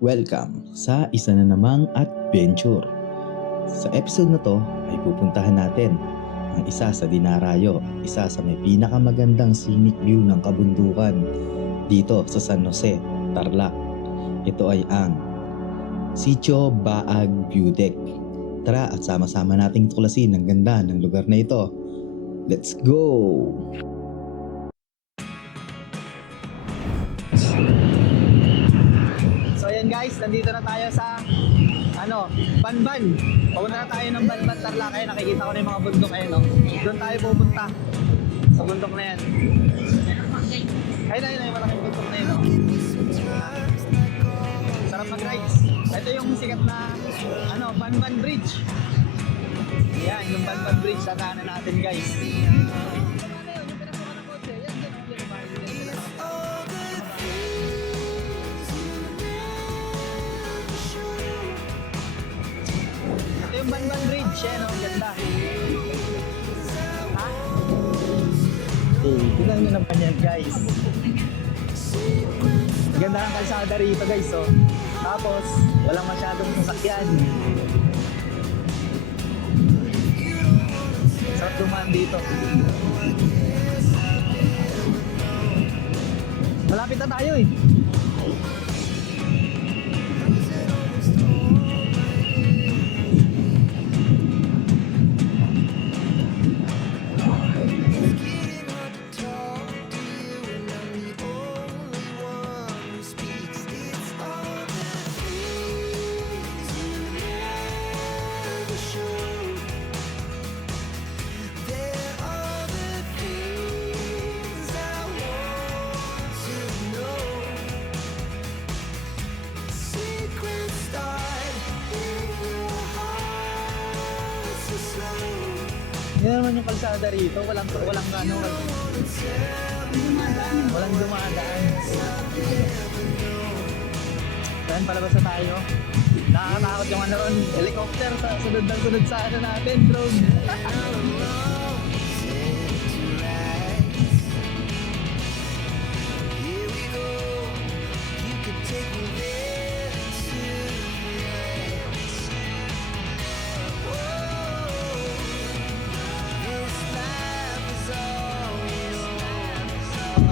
Welcome sa isa na namang adventure. Sa episode na to ay pupuntahan natin ang isa sa dinarayo, isa sa may pinakamagandang scenic view ng kabundukan dito sa San Jose, Tarlac. Ito ay ang Sitio Baag View Deck. Tara at sama-sama nating tuklasin ang ganda ng lugar na ito. Let's go! So ayan guys, nandito na tayo sa Banban. Papunta na tayo ng Banban, Tarlac. Ayun, nakikita ko na yung mga bundok ayun, no? Doon tayo pupunta sa bundok na yan. Ayun, yung malaking bundok na yun, no? Sarap mag-rides. Ito yung sikat na Banban Bridge. Yan, yung Banban Bridge, tataanan natin guys. Yung Banban Bridge, yan o, ganda. Ha? Tignan nyo naman yan guys. Ganda ng kalsada rito guys, oh. Tapos, walang masyadong sasakyan. Sarap dumaan dito. Malapit na tayo eh. Yan naman yung kalsada rito, walang dumadaan. Saan palabas na tayo? Nakakatakot yung helicopter sa sunod sa natin, drone.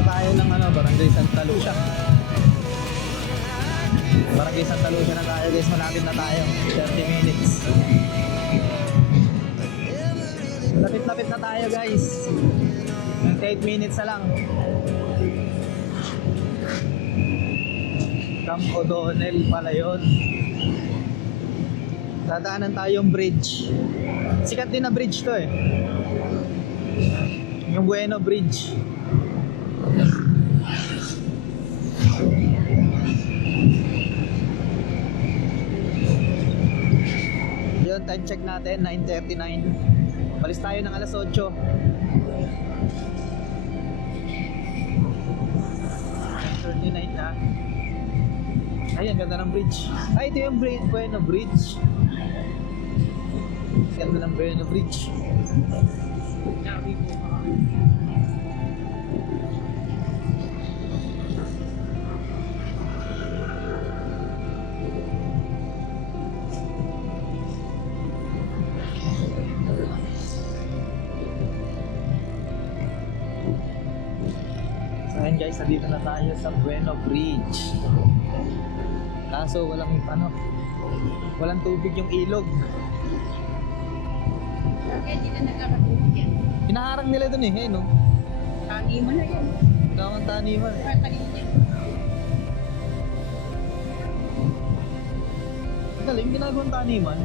Tayo ng Barangay Santa Lucia. Barangay Santa Lucia na tayo guys, malapit na tayo. 30 minutes. Lapit-lapit na tayo guys. 28 minutes na lang. Camp O'Donnell pala yun. Dadaanan tayong bridge. Sikat din na bridge to eh. Yung Bueno Bridge. Yun, time check natin 9:39. Balis tayo ng alas 8. 9:39 na. Ay, ang ganda ng bridge. Ay, ito yung Bueno Bridge. Ganda ng Bueno Bridge. Ayan guys, nandito na tayo sa Bueno Bridge. Kaso walang tubig yung ilog. Bakit hindi na nagkakatubig yan? Pinaharang nila dun eh, no? Taniman na yan. Gawang taniman eh. Kanina yan. Galing, ginagawang taniman.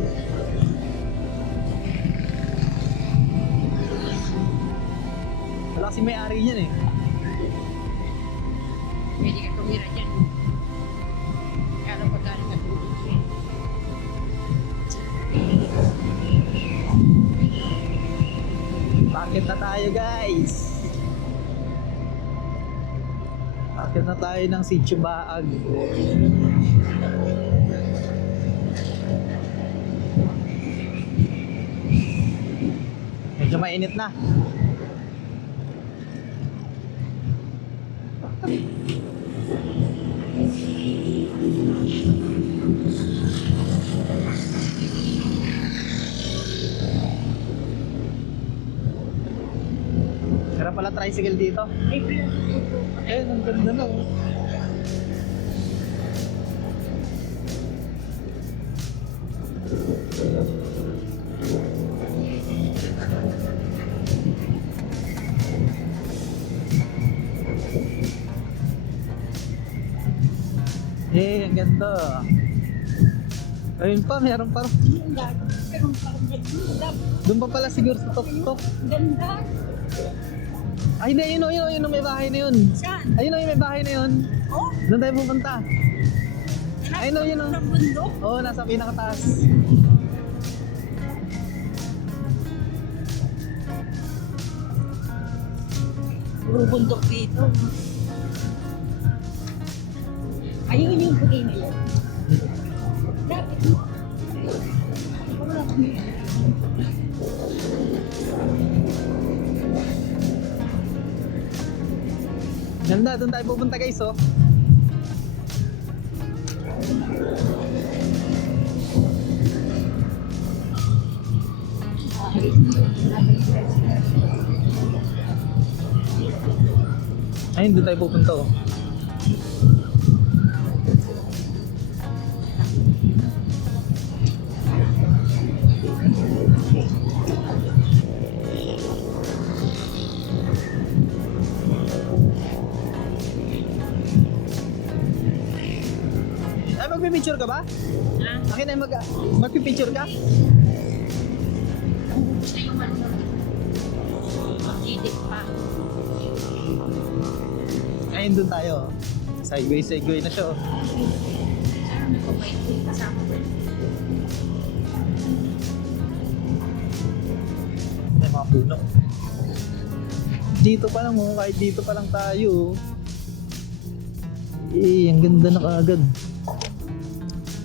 Wala kasi may-ari niyan eh. Pwede ka tumira dyan. Kaya lang pagkain ka tubig yan. Bakit na tayo guys? Bakit na tayo ng Sitio Baag? Medyo mainit na. tricycle dito. Ay, pinatutupo. Eh, ang ganda na oh. Eh, ang ganda. Ayun pa, meron pa. Ang ganda. Pero parang ganda. Doon pa pala siguro sa tok-tok. Ganda. Ay, hindi, yun, may bahay na yun. Saan? Ayun, yung may bahay na yun. Oh, Doon tayo pupunta. Ay, no, yun, oh. Sa bundok. Oo, nasa pinakataas. Puro bundok dito. Ayun yung bugay na yun. Dapat. Wala kami. Ganda, doon tayo pupunta guys, oh. Ayun, doon tayo pupunta, oh. Ay, magpipicture ka ba? Ah, Akin ay magpipicture ka? gusto yung ano. Magdidik pa. Ayun, doon tayo, oh. Segway na siya, oh. Saan nagpapait ko yung kasama ko? May mga puno. Dito pa lang, oh. Kahit dito pa lang tayo, oh. Eh, ang ganda na kaagad.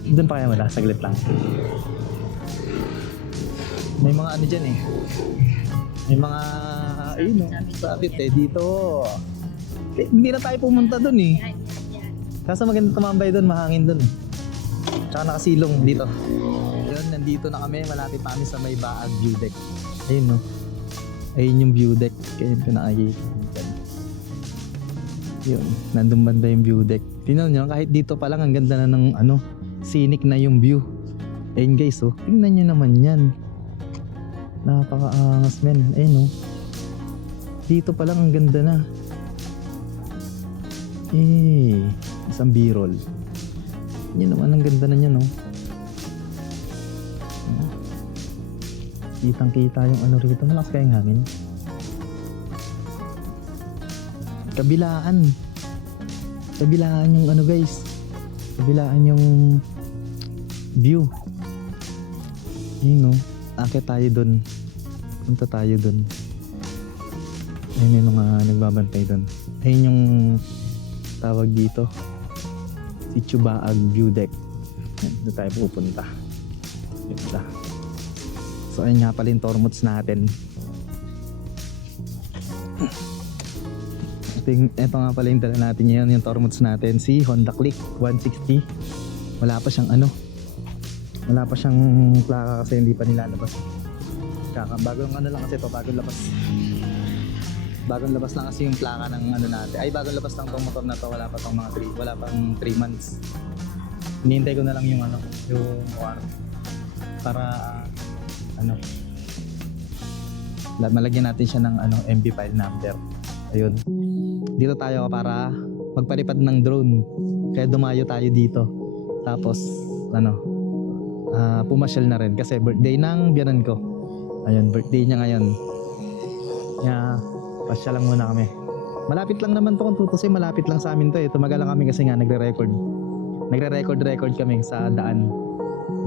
Doon pa kaya wala, saglit lang. May mga ano dyan eh. May mga, ayun no, sabit eh, dito. Eh, hindi na tayo pumunta doon eh. Yan, yan. Kaso maganda tumambay doon, mahangin doon. Tsaka nakasilong dito. Yun, nandito na kami, malapit pa kami sa may Baag View Deck. Ayun no. Ayun yung view deck. Kaya yun ko nakikita. Yun, nandun banda yung view deck. Tingnan nyo, kahit dito pa lang ang ganda na ng ano, scenic na yung view. Ayun guys, oh, tingnan nyo naman yan. Napakaangas men. Ayun oh. Dito pa lang ang ganda na. Eh, isang b-roll. Yun naman ang ganda na niya no. Kitang kita yung ano rito. Malakas kayang hangin. Kabilaan. Kabilaan yung ano guys. Kabilaan yung view. Yun no. Akit tayo dun. Punta tayo dun. Ayun yung mga nagbabantay dun. Ayun yung tawag dito. Sitio Baag View Deck. Doon tayo pupunta. Ganda. So ayun nga pala yung tormots natin. Ito nga pala yung dala natin ngayon, yung tormots natin. Si Honda Click 160. Wala pa siyang ano. Wala pa siyang plaka kasi hindi pa nilalabas. Bagong ano lang kasi ito, bagong labas. Bagong labas lang kasi yung plaka ng ano natin. Ay, bagong labas lang tong motor na to. Wala pa tong mga 3, wala pang 3 months. Hinihintay ko na lang yung ano, yung warranty. Para ano, malagyan natin siya ng ano, MB file number. Ayun. Dito tayo para magpalipad ng drone. Kaya dumayo tayo dito. Tapos ano, pumasyal na rin kasi birthday ng biyanan ko. Ayun, birthday niya ngayon. Kaya pasyal lang muna kami. Malapit lang naman to kung tutusin, malapit lang sa amin to eh. Tumagal lang kami kasi nga nagre-record kami sa daan.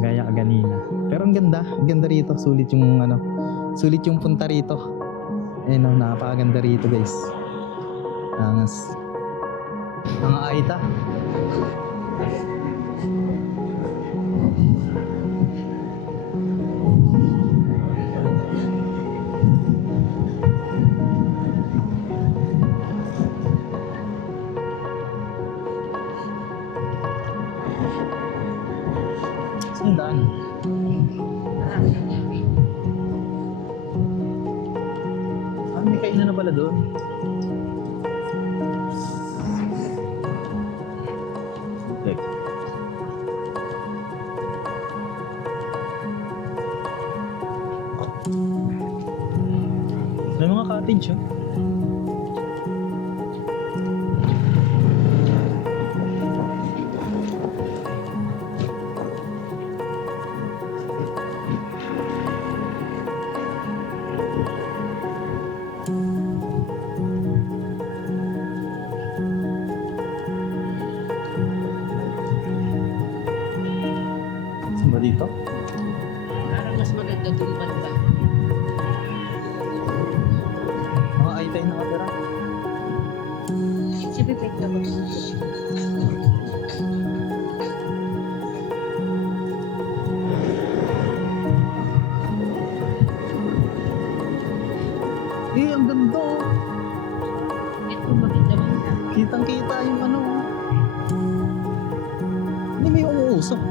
Gaya kaganina. Pero ang ganda rito. Sulit yung punta rito. Ayun oh, napakaganda rito guys. Angas. Mga aita. Saan daan? May kainan na pala doon. Check. May mga cottage oh. Saan ba dito? Parang mas maganda doon banda. Mga ay-tay nakatira. Si Pipit na ba? Eh, ang ganda oh. Ito maganda banda. Kitang kita yung ano. Hindi may umuusok.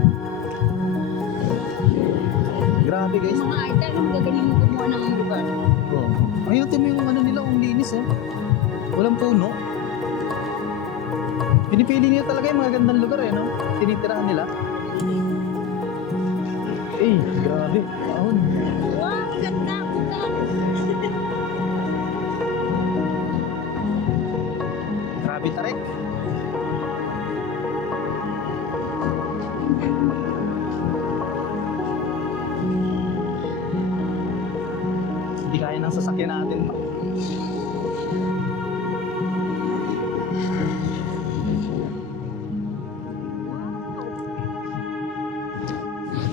Grabe guys. Yung mga idol, ang gagaling mo kumuha ng lugar. Oh. Ayun, mo yung ano nila, ang linis oh. Walang puno. Pinipili niya talaga yung mga gandang lugar eh, no? Tinitiraan nila. Eh, grabe. Ahon. Wow, ganda ko ka. Grabe tarik. Hindi kaya ng sasakyan natin.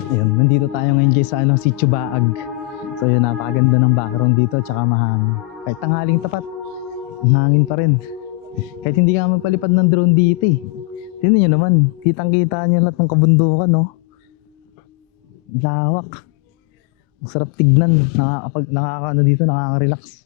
Ayun, nandito tayo ngayon guys sa Sitio Baag. So yun, napakaganda ng background dito tsaka mahangin. Kahit tanghaling tapat, ang hangin pa rin. Kahit hindi ka magpalipad ng drone dito eh. Tingnan nyo naman, kitang-kita nyo lahat ng kabundukan no. Lawak. Ang sarap tignan, nakaka-ano dito, nakaka-relax.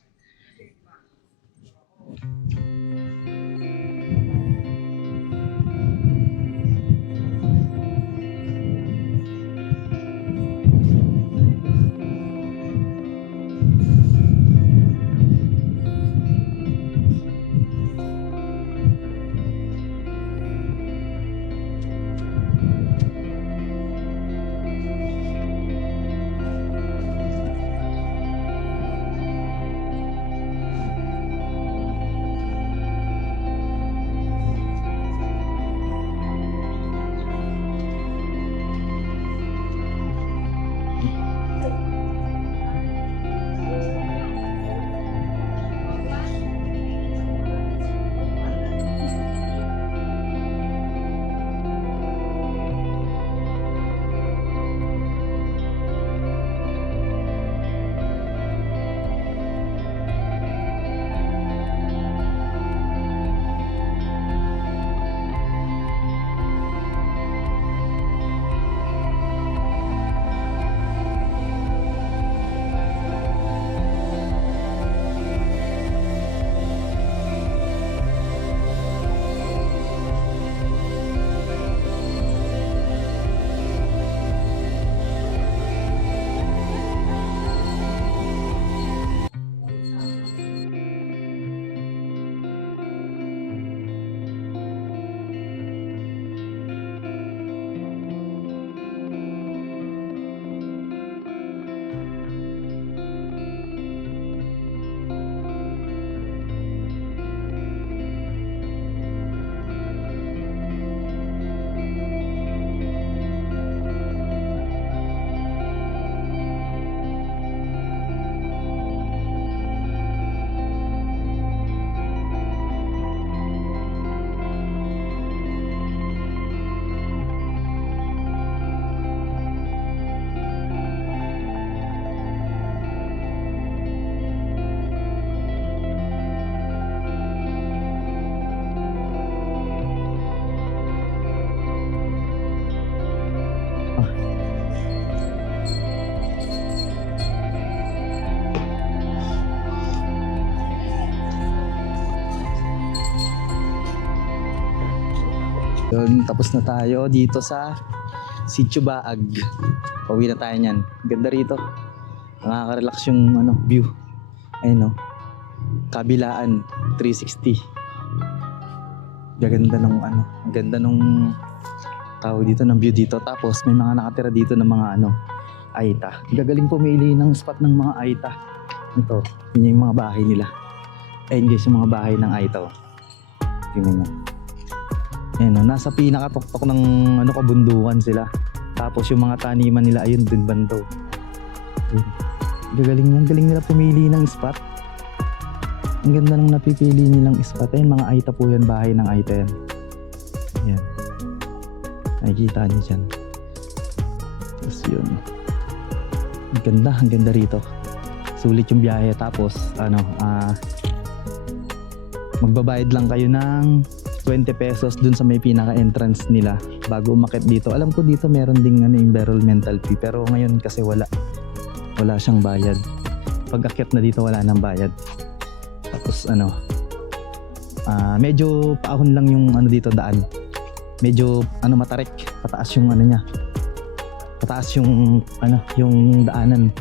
Yun, tapos na tayo dito sa Sitio Baag. Pauwi na tayo niyan. Ganda rito. Nakaka-relax yung view. Ayun no. Kabilaan 360. Gaganda nung ano, ang ganda nung tawag dito ng view dito. Tapos may mga nakatira dito ng mga ano, Aita. Gagaling pumili ng spot ng mga Aita. Ito, yun yung mga bahay nila. Ayun guys, yung mga bahay ng Aita. Oh. Tingnan nyo. Ayan, oh, nasa pinakatuktok ng ano, kabundukan sila. Tapos yung mga taniman nila, ayun, dun bando. Ayun. Gagaling nila pumili ng spot. Ang ganda nung napipili nilang spot. Ayun, mga Aita po yan, bahay ng Aita yan. Ayan. Nakikita niyo dyan. Tapos yun. Ang ganda rito. Sulit yung biyahe. Tapos, magbabayad lang kayo ng 20 pesos dun sa may pinaka-entrance nila bago umakyat dito. Alam ko dito meron ding environmental fee, pero ngayon kasi wala siyang bayad. Pag akyat na dito wala nang bayad. Tapos medyo paahon lang yung dito daan. Medyo matarik, pataas yung niya. Pataas yung yung daanan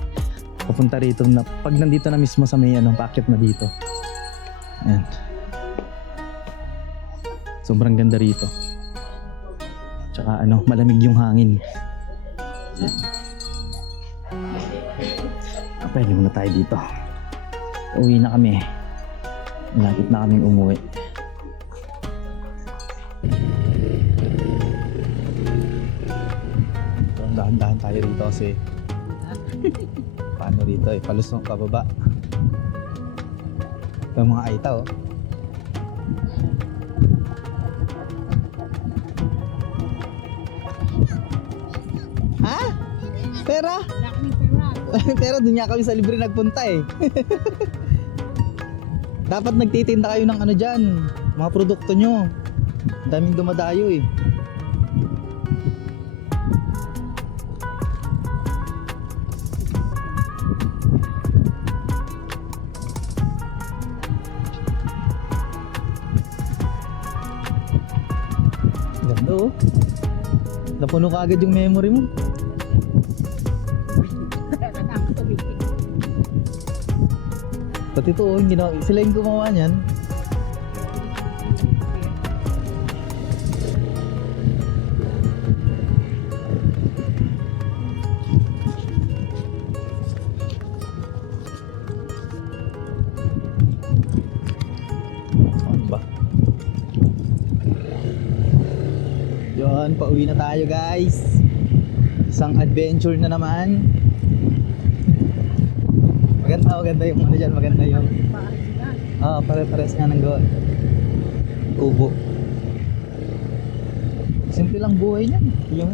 papunta rito na pag nandito na mismo sa may paakyat na dito. Ayan. Sobrang ganda rito. Tsaka malamig yung hangin. Ayan. Pwede muna tayo dito. Uwi na kami. Malapit na kaming umuwi. Dahan-dahan tayo rito kasi paano rito palusong pababa. Ito mga Aita oh. Ha? Pera? Wala kaming pera. Pero doon nga kami sa libre nagpunta eh. Dapat nagtitinda kayo ng dyan, mga produkto nyo. Daming dumadayo eh. Ganda oh. Napuno ka agad yung memory mo. Pati ito, sila yung gumawa niyan. Ano ba? Yun, pauwi na tayo guys. Isang adventure na naman. Maganda yung dyan, maganda yung pare-pares nga ng gawa. Kubo. Simple lang buhay niyan. Yung